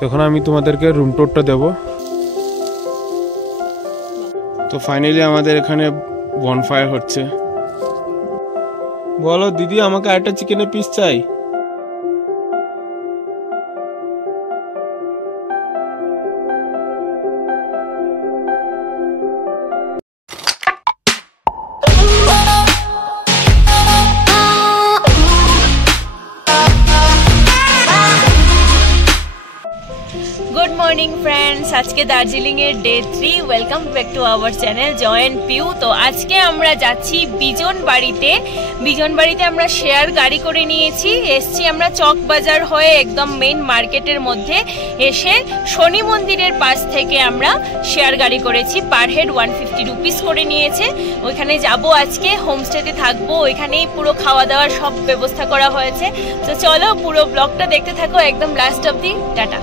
তো এখন আমি তোমাদেরকে রুম টুরটা দেব। তো ফাইনালি আমাদের এখানে বনফায়ার হচ্ছে। বলো দিদি, আমাকে আরেকটা চিকেনের পিস চাই। गुड मॉर्निंग फ्रेंड्स, आज के दार्जिलिंग एर day 3। Welcome back to our channel Jay and Piu. तो आज के আমরা যাচ্ছি বিজন বাড়িতে আমরা শেয়ার গাড়ি করে নিয়েছি। এসছি আমরা চক বাজার হয়ে একদম মেইন মার্কেটের মধ্যে এসে শনি মন্দিরের পাশ থেকে আমরা শেয়ার গাড়ি করেছি। পার হেড 150 রুপিস করে নিয়েছে। ওইখানে যাব, আজকে হোমস্টেতে থাকবো, ওইখানেই পুরো খাওয়া দাওয়ার সব ব্যবস্থা করা হয়েছে। তো চলো পুরো ব্লগটা দেখতে থাকো একদম লাস্ট অবধি। টাটা।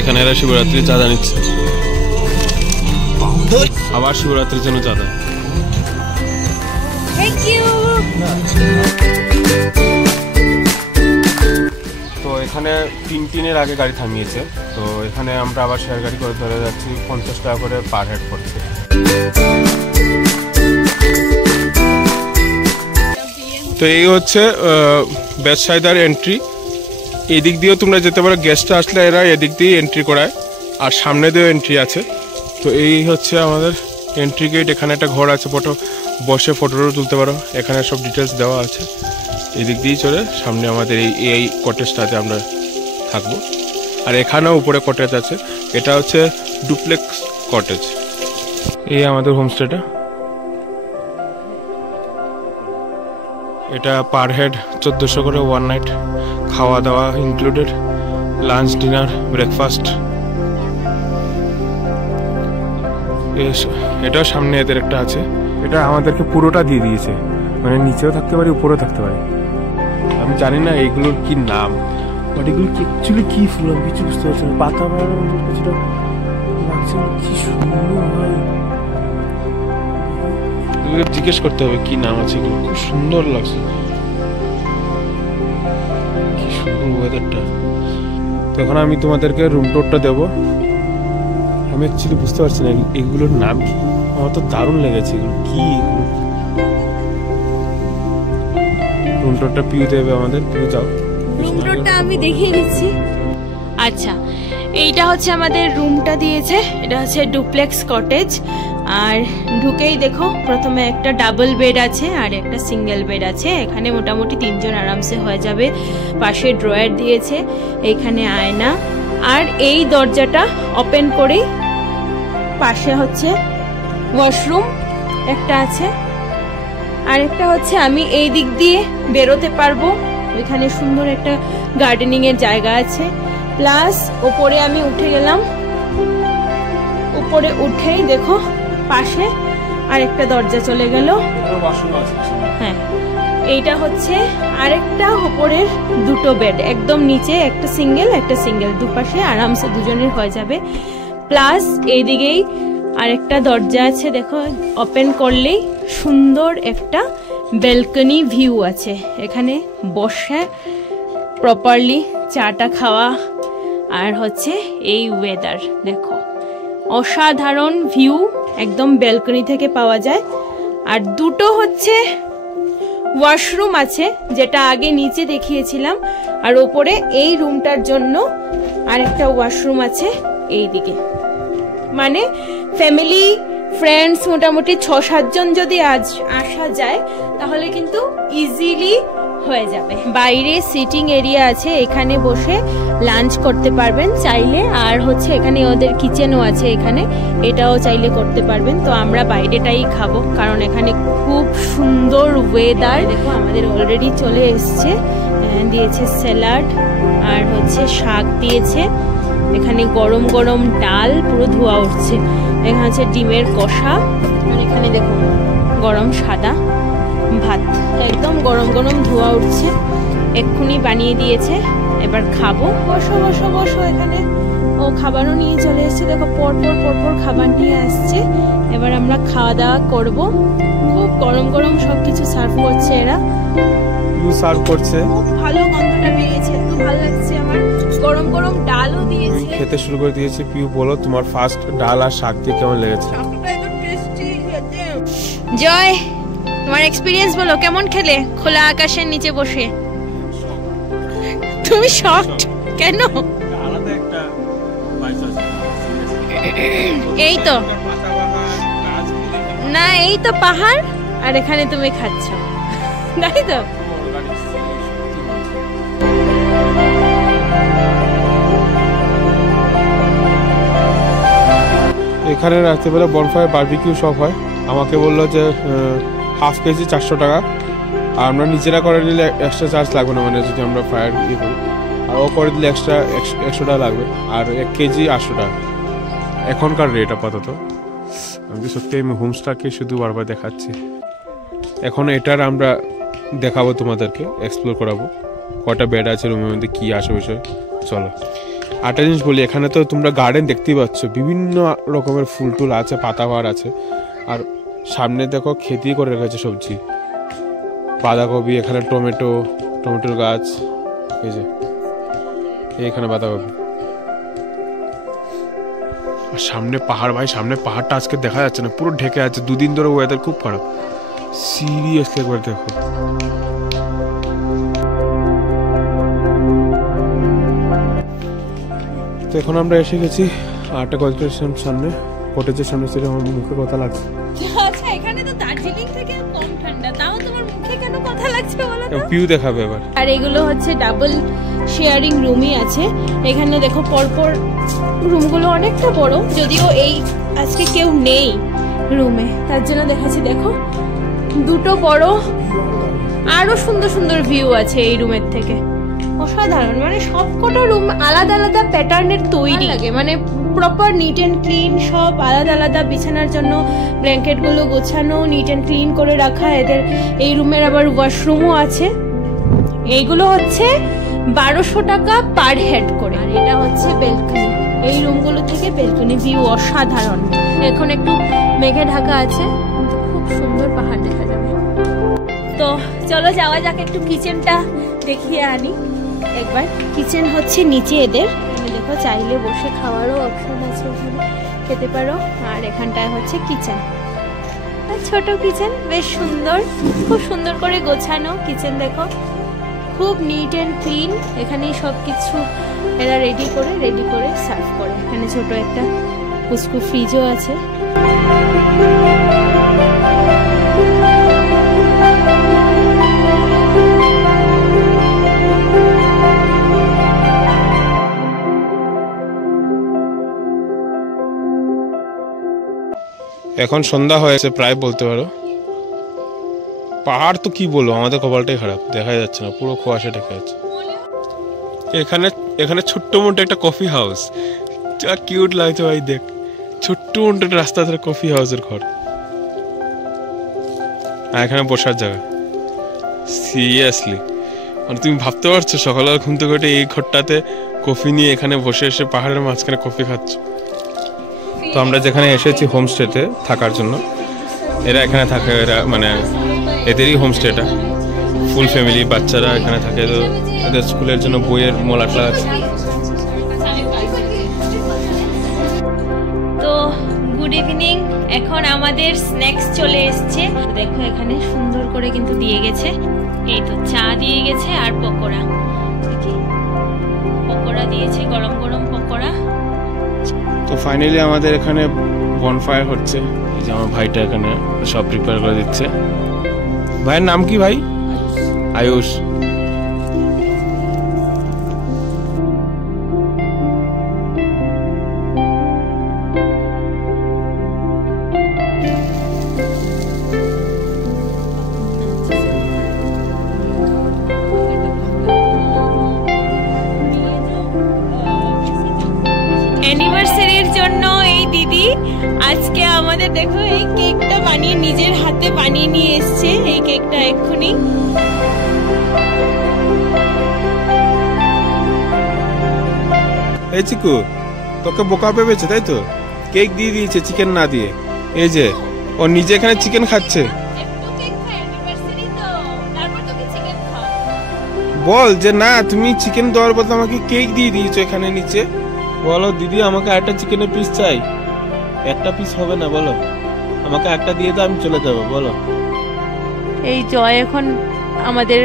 এখানে এরা শিবরাত্রির চাঁদা নিচ্ছে, আবার শিবরাত্রির জন্য চাঁদা। Thank you. তো এখানে 3 আগে গাড়ি থামিয়েছে। তো এখানে আমরা আবার শেয়ার গাড়ি করে ধরে যাচ্ছি, 50 টাকা করে পার হেড পড়ছে। তো এই হচ্ছে বেদসাইদার এন্ট্রি। এদিক দিয়েও তোমরা যেতে পারো, গেস্টটা আসলে এরা এদিক দিয়ে এন্ট্রি করায়, আর সামনে দিয়েও এন্ট্রি আছে। তো এই হচ্ছে আমাদের এন্ট্রি গেট। এখানে একটা ঘর আছে, বসে ফটোটা তুলতে পারো। এখানে সব ডিটেলস দেওয়া আছে। এদিক দিয়েই চলে সামনে আমাদের এই কটেজটাতে আমরা থাকবো। আর এখানেও উপরে কটেজ আছে, এটা হচ্ছে ডুপ্লেক্স কটেজ। এই আমাদের হোমস্টেটা, এটা পার হেড 1400 করে, ওয়ান নাইট, খাওয়া দাওয়া ইনক্লুডেড, লাঞ্চ, ডিনার, ব্রেকফাস্ট। এটাও সামনে এদের একটা আছে। এটা আমাদেরকে পুরোটা দিয়ে দিয়েছে, মানে নিচেও থাকতে পারি, উপরেও থাকতে পারি। আমি জানি না এইগুলোর কি নাম, বাট এগুলো অ্যাকচুয়ালি কি ফুল আমি কিছু বুঝতে পারছি না। পাতা কিছুটা লাগছে, কি সুন্দর হয়। জিজ্ঞেস করতে হবে কি নাম আছে, এগুলো খুব সুন্দর লাগছে, কি সুন্দর ওয়েদারটা। তো এখন আমি তোমাদেরকে রুম টুরটা দেবো। আমি অ্যাকচুয়ালি বুঝতে পারছি না এগুলোর নাম কি। আমার তো দারুণ লেগেছে, এগুলো কি। রুম টুরটা পিউ দেবে আমাদের। পিউ যাও, রুম টুরটা আমি দেখিয়ে দিচ্ছি। আচ্ছা, এইটা হচ্ছে আমাদের রুমটা দিয়েছে। এটা হচ্ছে ডুপ্লেক্স কটেজ। আর ঢুকেই দেখো প্রথমে একটা ডাবল বেড আছে আর একটা সিঙ্গেল বেড আছে। এখানে মোটামুটি 3 জন আরামসে হয়ে যাবে। পাশে ড্রয়ার দিয়েছে, এখানে আয়না, আর এই দরজাটা ওপেন করে পাশে হচ্ছে ওয়াশরুম একটা আছে। আর একটা হচ্ছে আমি এই দিক দিয়ে বেরোতে পারবো, ওইখানে সুন্দর একটা গার্ডেনিং এর জায়গা আছে। প্লাস উপরে আমি উঠে গেলাম, উপরে উঠেই দেখো পাশে আরেকটা দরজা চলে গেল। হ্যাঁ, এইটা হচ্ছে আরেকটা উপরের 2টো বেড, একদম নিচে একটা সিঙ্গেল, দুপাশে আরামসে দুজনের হয়ে যাবে। প্লাস এইদিকেই আরেকটা দরজা আছে, দেখো ওপেন করলেই সুন্দর একটা ব্যালকনি ভিউ আছে। এখানে বসে প্রপারলি চাটা খাওয়া, আর হচ্ছে এই ওয়েদার দেখো, অসাধারণ ভিউ একদম ব্যালকনি থেকে পাওয়া যায়। আর 2টো হচ্ছে ওয়াশরুম আছে, যেটা আগে নিচে দেখিয়েছিলাম। আর ওপরে এই রুমটার জন্য আরেকটা ওয়াশরুম আছে এই দিকে। মানে ফ্যামিলি ফ্রেন্ডস মোটামুটি 6-7 জন যদি আজ আসা যায় তাহলে কিন্তু ইজিলি হয়ে যাবে। বাইরে সিটিং এরিয়া আছে, এখানে বসে লাঞ্চ করতে পারবেন চাইলে। আর হচ্ছে এখানে ওদের কিচেনও আছে, এখানে এটাও চাইলে করতে পারবেন। তো আমরা বাইরেটাই খাবো, কারণ এখানে খুব সুন্দর ওয়েদার। দেখো আমাদের অলরেডি চলে এসছে, দিয়েছে স্যালাড আর হচ্ছে শাক দিয়েছে। এখানে গরম গরম ডাল, পুরো ধোয়া উঠছে। এখানে আছে ডিমের কষা, আর এখানে দেখো গরম সাদা ভাত, একদম গরম গরম ধোয়া উঠছে, এক্ষুনি বানিয়ে দিয়েছে। এবার খাবো। বসো বসো বসো, এখানে ও খাবারও নিয়ে চলে এসছে, দেখো পরপর খাবার নিয়ে আসছে। এবার আমরা খাওয়া দাওয়া করব। খুব গরম গরম সবকিছু সার্ভ করছে এরা, সার্ভ করছে। খুব ভালো গন্ধটা পেয়েছে, তো ভালো লাগছে আমার। গরম গরম ডালও দিয়েছে। খেতে শুরু করে দিয়েছি। পিউ বলো তোমার ফার্স্ট ডাল আর শাক দিয়ে কেমন লেগেছে? জয়, তোমার এক্সপিরিয়েন্স বলো, কেমন খেলে খোলা আকাশের নিচে বসে? তুমি শকড কেন? এই তো না, এই তো পাহাড় আর এখানে তুমি খাচ্ছ, তাই তো? এখানে রাত্রিবেলা বনফায়ার বারবিকিউ সব হয়। আমাকে বললো যে হাফ কেজি 400 টাকা, আর আমরা নিজেরা করে নিলে এক্সট্রা চার্জ লাগবে না, মানে যদি আমরা ফায়ার ইয়ে করি। আর ও করে দিলে এক্সট্রা 100 টাকা লাগবে, আর 1 কেজি 800 টাকা এখনকার রেট আপাতত। আমি সত্যি আমি হোমস্টাকে শুধু বারবার দেখাচ্ছি। এখন এটার আমরা দেখাবো তোমাদেরকে, এক্সপ্লোর করাবো কটা বেড আছে রুমের মধ্যে, কী আসে বিষয়। চলো আরেকটা জিনিস বলি, এখানে তো তোমরা গার্ডেন দেখতেই পাচ্ছ, বিভিন্ন রকমের ফুল টুল আছে, পাতাবাহার আছে। আর সামনে দেখো খেতি করে রেখেছে সবজি, বাঁধাকপি, এখানে টমেটোর গাছ, এই যে এখানে বাঁধাকপি। আর সামনে পাহাড়, ভাই সামনে পাহাড়টা আজকে দেখা যাচ্ছে না, পুরো ঢেকে আছে। 2 দিন ধরে ওয়েদার খুব খারাপ, সিরিয়াসলি একবার দেখো। তো এখন আমরা এসে গেছি আরেকটা কটেজের সামনে, কটেজের সামনে। সেটা আমার মুখে কথা লাগছে। আচ্ছা, এখানে তো দার্জিলিং থেকে কম ঠান্ডা, তাও তোমার মুখে কেন কথা লাগছে বলো তো? পিউ দেখাবে এবার। আর এগুলো হচ্ছে ডাবল শেয়ারিং রুমই আছে। এখানে দেখো পরপর রুমগুলো অনেকটা বড়, যদিও এই আজকে কেউ নেই রুমে, তার জন্য দেখাচ্ছি। দেখো দুটো বড়, আরো সুন্দর সুন্দর ভিউ আছে এই রুমের থেকে। অসাধারণ, মানে সবকটা রুম আলাদা আলাদা প্যাটার্নের তৈরি লাগে, মানে প্রপার নিট অ্যান্ড ক্লিন, সব আলাদা আলাদা। বিছানার জন্য ব্ল্যাঙ্কেটগুলো গোছানো, নিট অ্যান্ড ক্লিন করে রাখা এদের। এই রুমের আবার ওয়াশরুমও আছে। এইগুলো হচ্ছে 1200 টাকা পার হেড করে। আর এটা হচ্ছে বেলকনি, এই রুমগুলো থেকে বেলকনি ভিউ অসাধারণ। এখন একটু মেঘে ঢাকা আছে, কিন্তু খুব সুন্দর পাহাড় দেখা যাবে। তো চলো যাওয়া যাক, একটু কিচেনটা দেখিয়ে আনি একবার। কিচেন হচ্ছে নিচে এদের, দেখো চাইলে বসে খাওয়ারও অপশন আছে, এখানে খেতে পারো। আর এখানটায় হচ্ছে কিচেন, ছোট কিচেন, বেশ সুন্দর, খুব সুন্দর করে গোছানো কিচেন। দেখো খুব নিট অ্যান্ড ক্লিন। এখানেই সব কিছু এরা রেডি করে সার্ভ করে। এখানে ছোট একটা পুচকু ফ্রিজও আছে। এখন সন্ধ্যা হয়েছে প্রায় বলতে পারো। পাহাড় তো কি বলবো, আমাদের কপালটাই খারাপ, দেখা যাচ্ছে না, পুরো কুয়াশা ঢেকে আছে। এখানে ছোট্ট মোটো একটা কফি হাউস, যা কিউট লাগছে ভাই, দেখ ছোট্ট মোটো রাস্তা ধরে কফি হাউসের ঘর। আর এখানে বসার জায়গা। সিরিয়াসলি মানে তুমি ভাবতে পারছো সকালবেলা ঘুম থেকে উঠে এই ঘরটাতে কফি নিয়ে এখানে বসে এসে পাহাড়ের মাঝখানে কফি খাচ্ছ। তো আমরা যেখানে এসেছি হোমস্টেতে থাকার জন্য, এরা এখানে থাকে, এরা মানে এদেরই হোমস্টেটা, ফুল ফ্যামিলি, বাচ্চারা এখানে থাকে। তো এদের স্কুলের জন্য বইয়ের মোলাটলা আছে। তো গুড ইভিনিং, এখন আমাদের স্ন্যাক্স চলে এসছে। দেখো এখানে সুন্দর করে কিন্তু দিয়ে গেছে, এই তো চা দিয়ে গেছে আর পকোড়া, পকোড়া দিয়েছে, গরম গরম পকোড়া। তো ফাইনালি আমাদের এখানে বনফায়ার হচ্ছে। এই যে আমার ভাইটা এখানে সব প্রিপেয়ার করে দিচ্ছে। ভাইয়ের নাম কি ভাই? আয়ুষ। অ্যানিভার্সারির জন্য এই দিদি আজকে আমাদের দেখো এই কেকটা বানিয়ে নিজের হাতে বানিয়ে নিয়ে এসছে। এই কেকটা এক্ষুনি এই চিকু তোকে বোকা ভেবেছে তাই তো? কেক দিয়ে দিয়েছে চিকেন না দিয়ে। এই যে ও নিজে এখানে চিকেন খাচ্ছে। বল যে না, তুমি চিকেন দেওয়ার বদলে আমাকে কেক দিয়ে দিয়েছো এখানে নিচে। বলো দিদি, আমাকে একটা চিকেনের পিস চাই। একটা পিস হবে না, বলো আমাকে একটা দিয়ে দাও, আমি চলে যাবো। বলো। এই জয় এখন আমাদের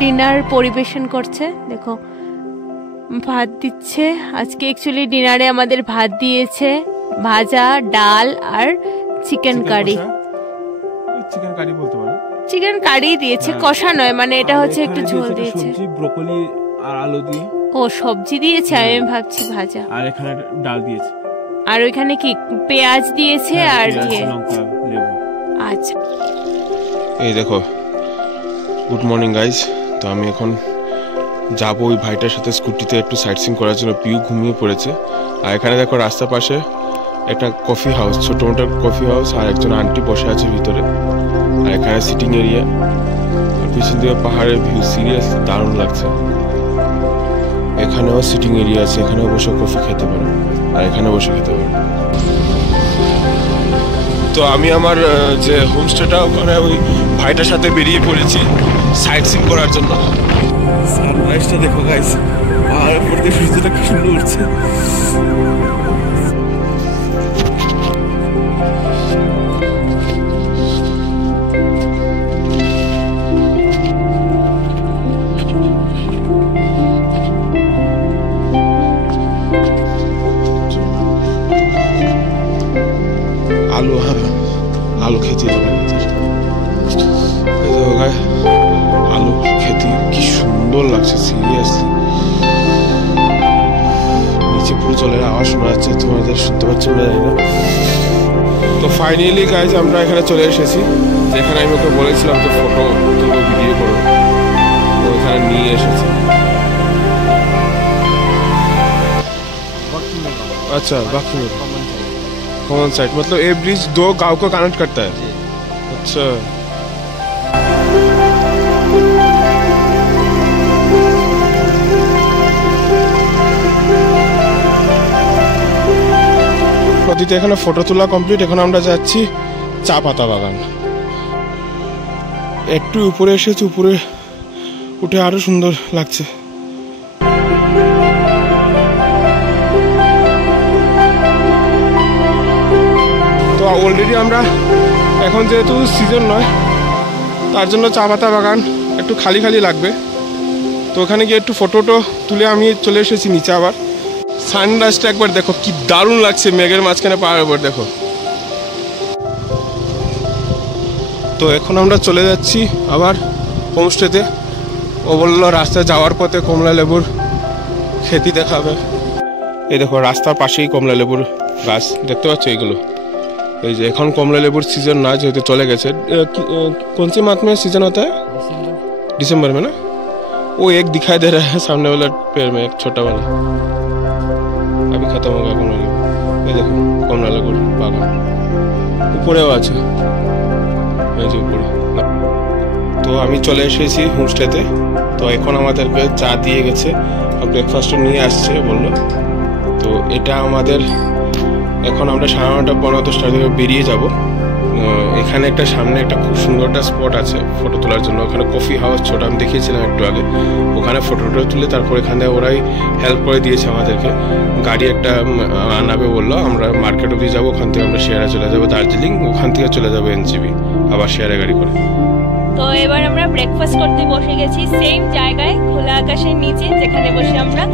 ডিনার পরিবেশন করছে। দেখো ভাত দিচ্ছে। আজকে অ্যাকচুয়ালি ডিনারে আমাদের ভাত দিয়েছে, ভাজা, ডাল আর চিকেন কারি। চিকেন কারি বলতে পারো। চিকেন কারি দিয়েছে, কষা নয়, মানে এটা হচ্ছে একটু ঝোল দিয়েছে। সবজি, ব্রকলি আর আলু দিয়ে। ও সবজি দিয়েছে, আমি ভাবছি ভাজা। আর এখানে ডাল দিয়েছে। আর ওইখানে কি পেঁয়াজ দিয়েছে আর লঙ্কা, লেবু। আচ্ছা, এই দেখো, গুড মর্নিং গাইজ। তো আমি এখন যাবো ওই ভাইটার সাথে স্কুটিতে একটু সাইট সিন করার জন্য। পিউ ঘুমিয়ে পড়েছে। আর এখানে দেখো রাস্তার পাশে একটা কফি হাউস, ছোট মোটো কফি হাউস, আর একজন আন্টি বসে আছে ভিতরে। আর এখানে সিটিং এরিয়া, আর পিছন দিকে পাহাড়ের ভিউ। সিরিয়াসলি দারুণ লাগছে। এখানেও সিটিং এরিয়া আছে, এখানেও বসে কফি খেতে পারো, আর এখানে বসে খেতে পারো। তো আমি আমার যে হোমস্টেটা, ওখানে ওই ভাইটার সাথে বেরিয়ে পড়েছি সাইট সিন করার জন্য। সানরাইজটা দেখো গাইস, পাহাড়ের উপর দিয়ে সূর্যটা কি সুন্দর উঠছে। আলু, হ্যাঁ আলু খেতে আলু খেতে কি সুন্দর লাগছে। সিরিয়াসলি নিচে পুরো জলের আওয়াজ শোনা যাচ্ছে, তোমাদের শুনতে পাচ্ছ না জানি না। তো ফাইনালি গাইজ আমরা এখানে চলে এসেছি, যেখানে আমি ওকে বলেছিলাম যে ফটো তুলো, ভিডিও করো। তো এখানে নিয়ে এসেছি। अच्छा बाकी कॉमन साइड, मतलब ये ब्रिज दो गांव को कनेक्ट करता है। अच्छा, নদীতে এখানে ফটো তোলা কমপ্লিট। এখন আমরা যাচ্ছি চা পাতা বাগান। একটু উপরে এসেছি, উপরে উঠে আরো সুন্দর লাগছে। তো অলরেডি আমরা এখন, যেহেতু সিজন নয়, তার জন্য চা পাতা বাগান একটু খালি খালি লাগবে। তো ওখানে গিয়ে একটু ফটোটো তুলে আমি চলে এসেছি নিচে। আবার সানরাইজটা একবার দেখো, কি দারুণ লাগছে মেঘের মাঝখানে পাহাড়ের উপর দেখো। তো এখন আমরা চলে যাচ্ছি আবার হোমস্টেতে। ও বললো রাস্তায় যাওয়ার পথে কমলা লেবুর খেতি দেখাবে। এই দেখো রাস্তার পাশেই কমলা লেবুর গাছ দেখতে পাচ্ছ এইগুলো। এই যে এখন কমলা লেবুর सीजन ना, যেহেতু চলে গেছে। कौन से माह में सीजन होता है? दिसंबर में ना। वो एक दिखाई दे रहा है सामने वाला पेड़ में, एक छोटा वाला, अभी खत्म हो गया कमला लेबू। ये देखो कमला लेबुर बागान উপরেও আছে, এই যে উপরে। তো আমি চলে এসেছি হোমস্টেতে। তো এখন আমাদেরকে চা দিয়ে গেছে, আর ব্রেকফাস্টও নিয়ে আসছে বললো। তো এটা আমাদের, এখন আমরা 9:30 পৌনে 10টার দিকে বেরিয়ে যাব। এখানে একটা সামনে একটা খুব সুন্দর একটা স্পট আছে ফটো তোলার জন্য। ওখানে কফি হাউস ছোট, আমি দেখিয়েছিলাম একটু আগে। ওখানে ফটোটা তুলে তারপর এখান থেকে ওরাই হেল্প করে দিয়েছে আমাদেরকে। গাড়ি একটা আনাবে বললো, আমরা মার্কেট অবধি যাবো। ওখান থেকে আমরা শেয়ারে চলে যাবো দার্জিলিং, ওখান থেকে চলে যাবো এনজিবি, আবার শেয়ারে গাড়ি করে। তো এবার আমরা ব্রেকফাস্ট করতে বসে গেছি সেম জায়গায়, খোলা আকাশের নিচে, যেখানে বসে আমরা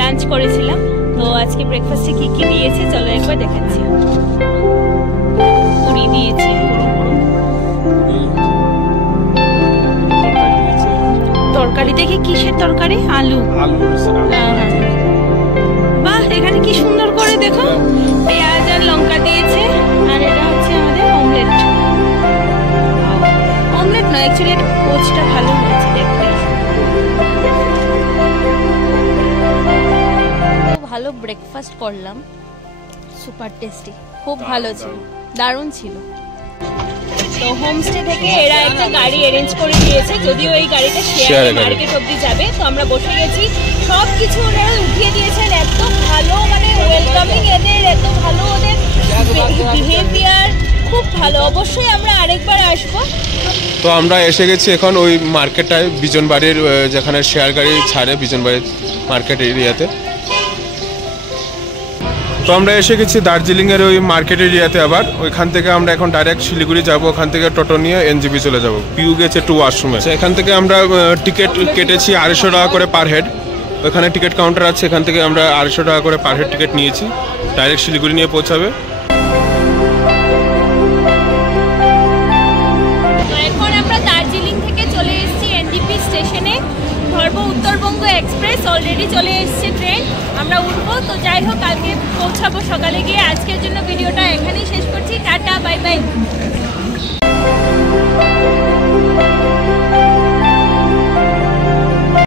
লাঞ্চ করেছিলাম। তো আজকে ব্রেকফাস্টে কি কি দিয়েছে চলো একবার দেখাচ্ছি। পুরি দিয়েছে, তরকারি দেখি কিসের তরকারি, আলু। বাহ, এখানে কি সুন্দর করে দেখো পেঁয়াজ আর লঙ্কা দিয়েছে। আর এটা হচ্ছে আমাদের অমলেট। অমলেট নয় অ্যাকচুয়ালি, পোচটা ভালো হয়েছে দেখতে। ভালো ব্রেকফাস্ট করলাম, সুপার টেস্টি, খুব ভালো ছিল, দারুণ ছিল। তো হোমস্টে থেকে এরা একটা গাড়ি অ্যারেঞ্জ করে দিয়েছে, যদিও এই গাড়িটা শেয়ার মার্কেট অবধি যাবে। তো আমরা বসে গেছি, সব কিছু ওনারা উঠিয়ে দিয়েছেন, এত ভালো মানে ওয়েলকামিং এদের, এত ভালো ওদের বিহেভিয়ার, খুব ভালো। অবশ্যই আমরা আরেকবার আসবো। তো আমরা এসে গেছি এখন ওই মার্কেটটায়, বিজনবাড়ির যেখানে শেয়ার গাড়ি ছাড়ে, বিজনবাড়ির মার্কেট এরিয়াতে। তো আমরা এসে গেছি দার্জিলিংয়ের ওই মার্কেট এরিয়াতে। আবার ওইখান থেকে আমরা এখন ডাইরেক্ট শিলিগুড়ি যাব, ওখান থেকে টোটো নিয়ে এনজেপি চলে যাব। পিউ গেছে টু ওয়াশরুমে। এখান থেকে আমরা টিকিট কেটেছি 250 টাকা করে পার হেড। ওখানে টিকিট কাউন্টার আছে, এখান থেকে আমরা 250 টাকা করে পার হেড টিকিট নিয়েছি, ডাইরেক্ট শিলিগুড়ি নিয়ে পৌঁছাবে। এখন আমরা দার্জিলিং থেকে চলে এসেছি এনজেপি স্টেশনে, ধরবো উত্তরবঙ্গ এক্সপ্রেস। অলরেডি চলে এসেছে ট্রেন, আমরা উঠবো। তো যাই হোক, কালকে পৌঁছাবো সকালে গিয়ে। আজকের জন্য ভিডিওটা এখানেই শেষ করছি। Tata, bye bye.